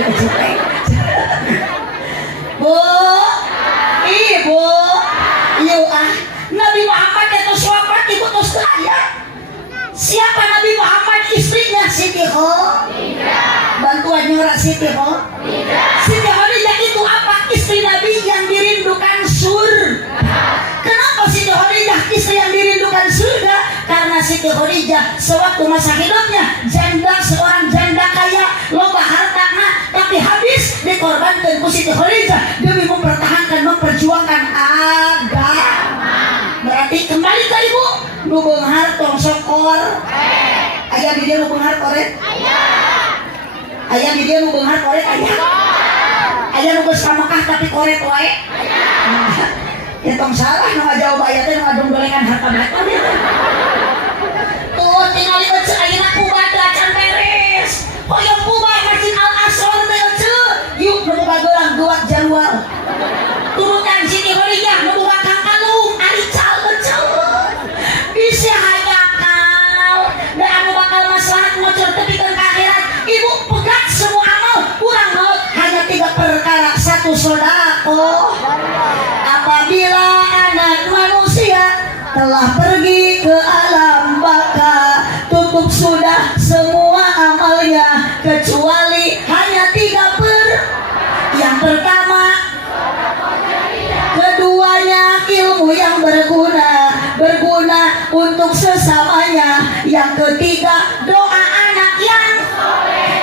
Bantuan nyurat Siti Siti Khadijah itu apa? Istri Nabi yang dirindukan surga. Kenapa Siti Khadijah istri yang dirindukan surga? Karena Siti Khadijah sewaktu masa hidupnya seorang janda kaya, loba hartana, tapi habis dikorbankan ku Siti Khadijah demi memperjuangkan agama. Berarti kembali ke ibu, nubung hartong sokor. Ayah di dia nubung hartoret. Ayah di dia nubung hartoret. Ayah nubung samakah tapi koret wae. Ya tong salah nama jawab ayat teh ngadung golengan harta batu. Tuh tinggal di ece ayeuna kubah can beres. Hoyong kubah Masjid Al Asr teh ece. Yuk nu boga gelang guat jadwal. Turutan Siti Khadijah nu boga Kang Kalung ari cal ece. Bisa hayakal da anu bakal maslahat ngocor tepikeun ka akhirat. Ibu pegat semua amal kurang maut hanya 3 perkara. 1 sedekah. Apabila anak manusia telah pergi ke alam baka, tutup sudah semua amalnya kecuali hanya 3 yang pertama, keduanya ilmu yang berguna untuk sesamanya, yang ketiga doa anak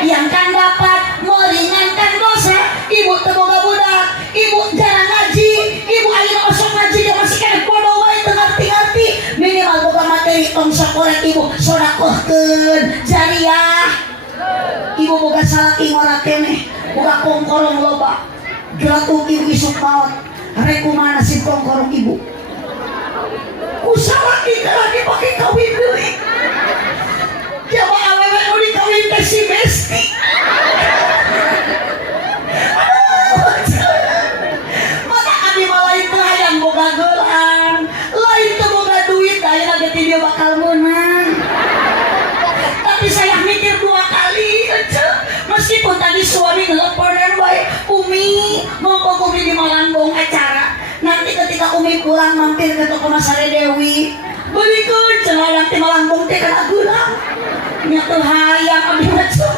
yang kan dapat meringankan dosa. Ibu teboga budak, ibu jarang ngaji, ibu ayeuna osok ngaji dia masih kena bodoh wae teu ngarti-ngarti, minimal boga materi tong sakorek ibu sodakohkeun jariah. Ibu boga salaki ngora keneh, boga kongkorong loba. Jatuh ibu isuk maot, rek kumaha nasib kongkorong ibu? Ku salaki lagi pake kawin deui. Jaba awewe nu dikawin teh si Besti. Dia bakal menang, tapi saya mikir 2 kali aja. Meskipun tadi suami nelponan baik, Umi mau Umi di Malangbong acara. Nanti ketika Umi pulang mampir ke toko Masare Dewi, belikan celana di Malangbong teh kana gulang. Nyatu hayang abdi macam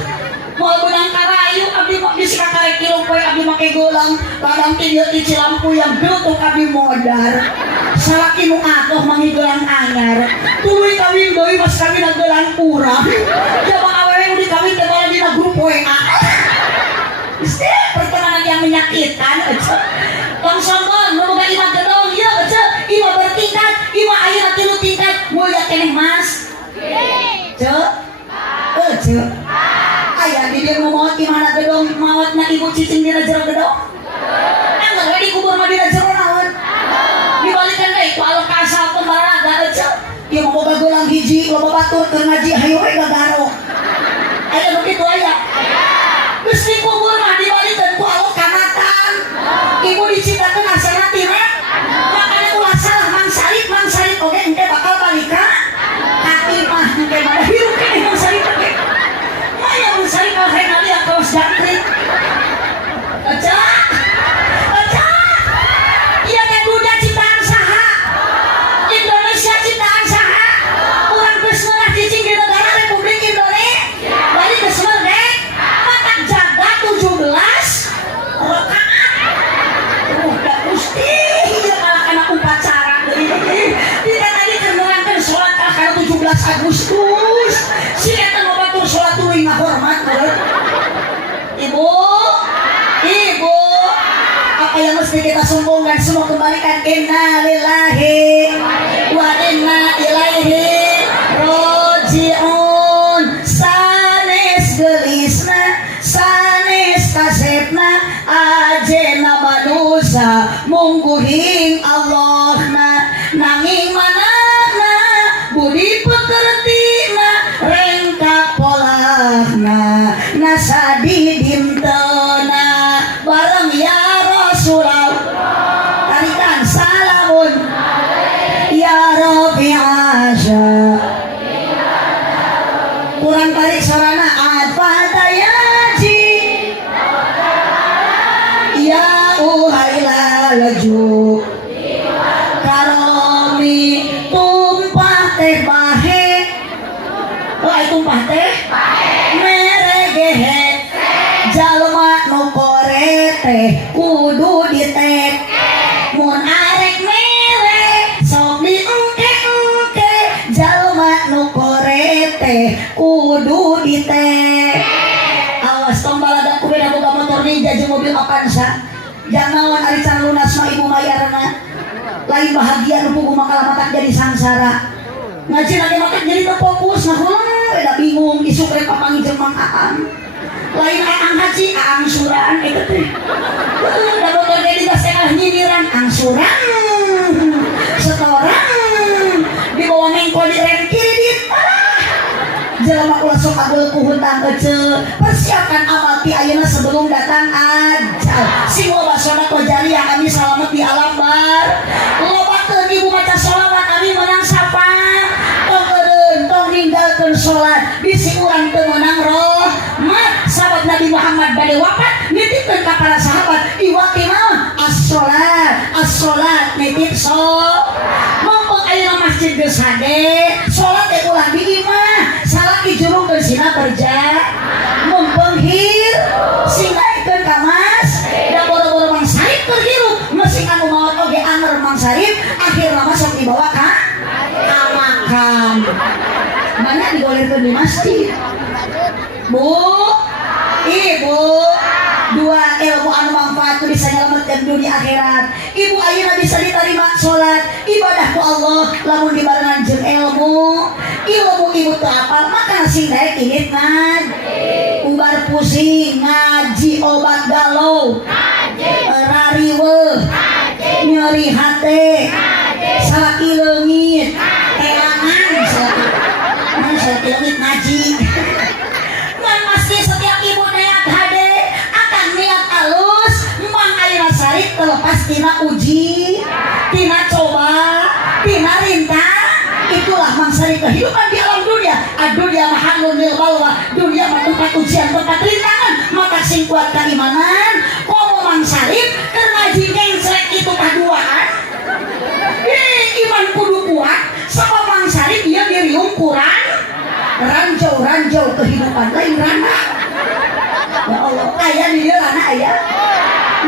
mau benang karayu abdi mau bisa karek kilo poe abdi make gulang. Kadang ti dieu ti Cilampu yang beutuk abdi modar. Salaki nu atuh mangi gelang anyar, tuluy kawin deui mas kawin gelang kurang. Jaba awewe nu dikawin teh malah dina grup WA. Istri pertemanan yang menyakitkan ece. Tong sombong nu boga imah gedong ieu ece, imah bertingkat, imah ayeuna 3 tingkat, mulia keneh Mas. Ceu. Ceu. Aya di dieu nu maot imahna gedong, maotna ibu cicing dina jero gedong. Angger we dikubur mah dina jero naon? Dibalikan deh, kalau kasar pembaraga aja dia mau boga gelang hiji, loba batur keur ngaji hayu we gagaro. Aya begitu aya. Geus dikubur mah dibalikan ku alok kanatan. Ibu diciptakeun asana tina. Makanya ulah salah Mang Salib oge engke bakal balik ka kaki mah engke mah hirup ke Mang Salib oge. Aya Mang Salib mah hayang lihat kaos jangkrik. Aja. Agustus si eta nu batur salat tuluy ngahormat Ibu apa yang mesti kita sombongkan semua kembalikan. Inna lillahi wa inna ilaihi raji'un. Sanes gelisna sanes kasepna ajena manusia mungguhing Allahna nanging manana budi pekertina rengkak polahna nasadi dintena bareng ya Rasulullah tarikan salamun ya Rabbi asya kurang tarik sorana al-fatayaji ya uhaila laju karomi tumpah teh bahe tumpah teh teh kudu ditek mun arek mere sok diengke-engke jalma nu kore teh kudu ditek. Awas tong baladaku beda boga motor ninja jeung mobil Avanza. Jangan ari can lunas mah ibu mayarna. Lain bahagia nu puguh makalamatag jadi sangsara. Ngaji lagi makan jadi terfokus nah beda bingung isuk rek papangi jeung Mang Aang. Lain Aang haji Aang suraan eta teh. Da motor jadi basengah nyindiran angsuran. Setoran dibawa mengko di rem kiri dit. Jelema ulah sok agel ku hutang kecil. Persiapkan amal ti ayeuna sebelum datang ajal. Sing loba sodaqah jariyah kami selamat di alam bar. Lobakeun ibu maca sholawat kami menang sapa. Tong eureun tong ninggalkeun salat. Bisi urang teu meunang rahmat. Sahabat Nabi Muhammad bade wafat nitipkeun ka para sahabat iwati naon? As-sholat. As-sholat nitip mumpung ayeuna masjid geus hade, salat teh ulah di imah. Salaki jurung ke sina kerja mumpung hir singgaikeun ka mas da boro-boro Mang Sarip keur hirup mesin anu maot oge anger Mang Sarip akhirna masuk dibawa ka makam. Mana digolirkeun di masjid. Bu, ibu, dua ilmu anu manfaat tu bisa nyelametkeun dunia akhirat. Ibu ayeuna bisa diterima salat ibadah ku Allah lamun dibarengan jeung ilmu ibu teu apal maka sing daek init ubar pusing ngaji obat galau rariweuh nyeri hate salaki leungit telangan salaki leungit ngaji. Ngan pasti setiap ibu niat hade akan niat alus Mang ayeuna Sarip terlepas tina uji tina coba tina rintang. Itulah Mang Sarip kehidupan di alam dunia. Dunia mahalun lil balwa, dunia mah tempat ujian, tempat rintangan. Maka sing kuat keimanan komo Mang Sarip keur ngaji ngengsrek itu kaduaan. Iman kudu kuat sama Mang Sarip ieu diriung kurang ranjau kehidupan lain rana. Ya Allah, aya di dieu rana aya.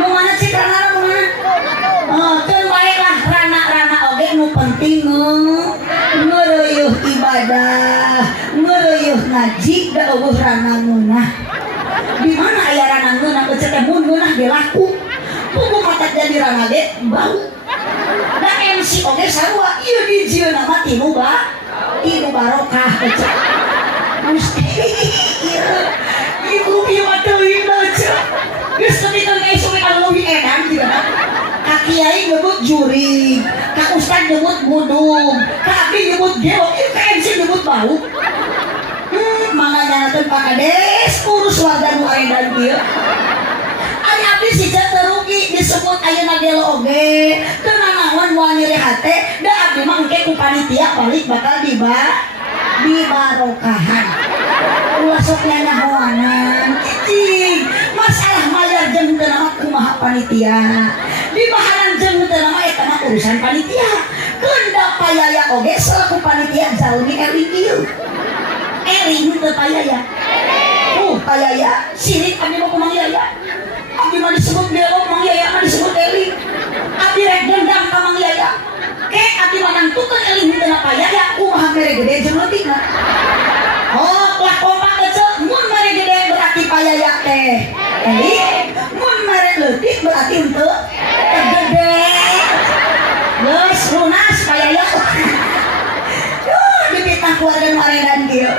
Nu mana cik rana nu mana? Teu baelah rana oge nu penting ngeureuyeuh ibadah, ngeureuyeuh ngaji da eueuh rana ngeunah. Di mana aya rana ngeunah teh teh mun ngeunah ge laku. Puguh matak jadi rana ge bau. Da MC oge sarua ieu dijieuna mah tilu barokah ecah. Ibu mah teuing aja. Geus ketika geus suwe ka leuwih edan dina. Ka kiai nyebut juri, ka ustad nyebut budung, ka abdi nyebut gelo, ieu ka MC nyebut bau. Mangga nyanakeun Pak Kades urus warga nu edan kieu. Ari abdi sija teu rugi disebut ayeuna gelo oge. Teu nanaon moal nyeri hate, da abdi mah engke ku panitia balik bakal dibarokahan. Ulah sok nyahoanan cicing masalah mayar jeung teu nama kumaha panitia dibaharan jeung teu nama eta mah urusan panitia keundak payaya oge selaku panitia jalmi eling ieu eling teu payaya payaya sirik abdi mah kumaha yaya abdi mah disebut gelo Mang Yaya mah disebut eling abdi rek dendam ka Mang Yaya ke abdi mah nangtukeun eling teu payaya kumaha mere gede jeung leutikna. Lah kompak kecil, mun mare gede berarti payaya teh eling, mun mare leutik berarti henteu gede. Geus lunas payaya. Dipitnah keluarga nu aredan kieu.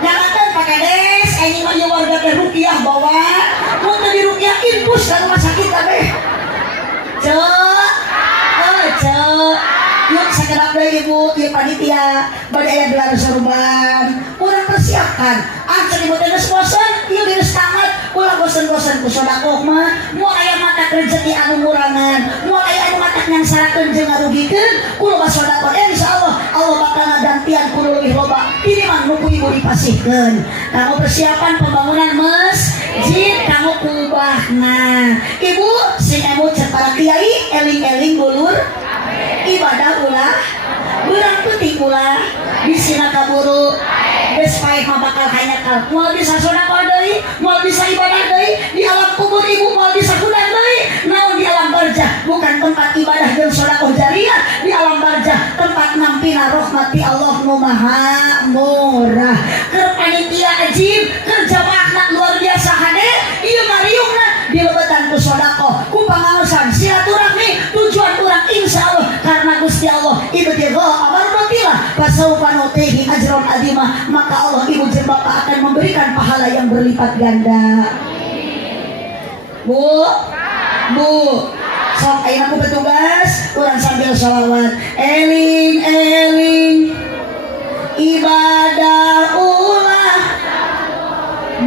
Nyamankeun Pak Kades, anjing mah warga teh rukiah bawa, mun teu dirukiah infus ka rumah sakit kabeh. Yuk sakedap deui ibu, ieu panitia bade aya gelar sorban. Urang persiapkan. Angcer ibu teh geus bosen, ieu geus tamat. Ulah bosen-bosen ku sodaqoh mah. Moal aya matak rezeki anu murangan, moal aya anu matak nyangsarakeun jeung ngarugikeun, ulah sodaqoh. Insyaallah Allah bakal ngagantian kudu leuwih loba. Ini mah nu ku ibu dipasihkeun. Kamu persiapan pembangunan masjid, kamu kubahna. Ibu sing emut cek para kiai eling-eling dulur ibadah ulah urang peuting ulah bisina kaburu geus paeh mah bakal hanya kal moal bisa sodaqah deui moal bisa ibadah deui di alam kubur ibu moal bisa hudang ilmu maha murah. Keur panitia ajib, keur jamaahna luar biasa hade. Ieu mariungna dilebatan ku sodako, ku pangaosan silaturahmi. Tujuan urang insyaallah karena Gusti Allah ibu tiga amarrotilah pasaufa nutihi ajron adimah, maka Allah ibu jeung bapak akan memberikan pahala yang berlipat ganda. Bu, sok ayeuna ku petugas urang sambil sholawat. Eling ibadah ulah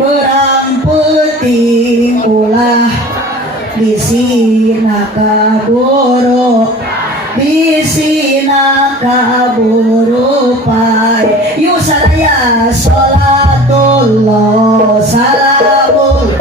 berang penting ulah bisina kaburu pai yuk sadaya sholatullah salamul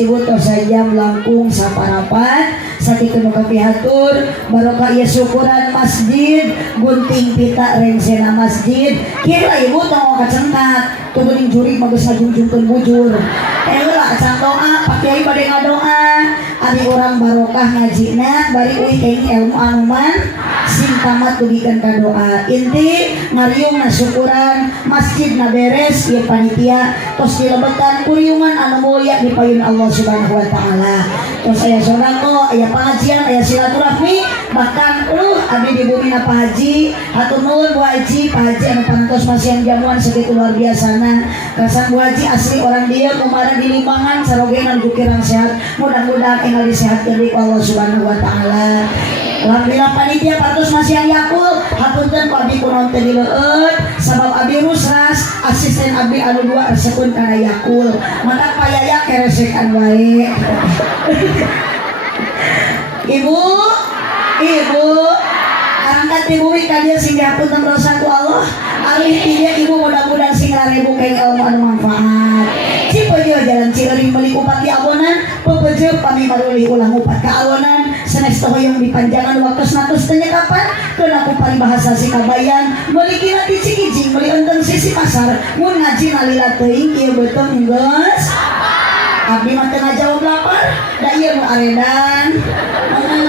ibu tos jam langkung saparapat sakitu nu kapihatur barokah ieu syukuran masjid gunting pita rengsena masjid kira ibu tong kacengkat tuh geuning juri mah geus ngajungjungkeun bujur heula can doa pak kiai bade ngadoa ari urang barokah ngajina bari euy kenging ilmu anu man sing tamat tugikeun ka doa inti ngariungna syukuran masjid na beres ieu panitia tos dilebetan kuriungan anu mulia di payun Allah Subhanahu wa taala tos aya sodako aya pengajian aya silaturahmi bahkan abdi di bumi na Pak Haji hatur nuhun Bu Haji Pak Haji anu pantos pasien jamuan segitu luar biasana kasan Bu Haji asli orang dia kumaha di Limbangan sarogena jukirang sehat mudah-mudahan enggal disehatkeun ku Allah Subhanahu wa taala. Alhamdulillah panitia patos masih yang yakul hapunten ku abdi kunaon teh dileueut sabab abdi rusras asisten abdi anu dua resepkeun kana yakul maka payaya keresekan wae. Ibu angkat ibu kalian sing dihapunten dosa ku Allah alih dia ibu mudah-mudahan sing rarebu keng ilmu anu manfaat cipeujeuh jalan Cileuring meuli upati abonan peupeujeuh pami maruli ulang upat ka awonan sanes hoyong dipanjangan waktos-natos teh kapan keun aku paribahasa si kabayan meuli kina ti Cikijing meuli enten sisi pasar mun ngaji nalila teuing ieu beuteung geus abdi mah teu ngajawab lapar da ieu nu aredan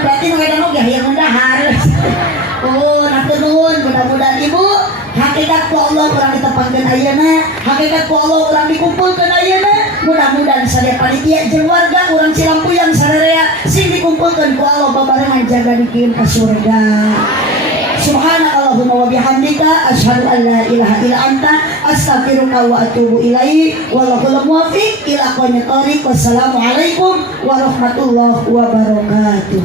berarti nu edan oge hayang ngandahar oh natur nuhun mudah-mudahan ibu hakikat ku Allah urang ditepangkeun ayeuna hakikat ku Allah urang dikumpulkeun ayeuna mudah-mudahan sadaya panitia jeung warga urang Cilampuyang sararea sing dikumpulkeun ku Allah babarengan jaga dikeun ka surga. Subhanakallahumma wa bihamdika asyhadu an la ilaha illa anta astaghfiruka wa atubu ilaik wallahul muwaffiq ila aqwamit thoriq. Wassalamualaikum warahmatullahi wabarakatuh.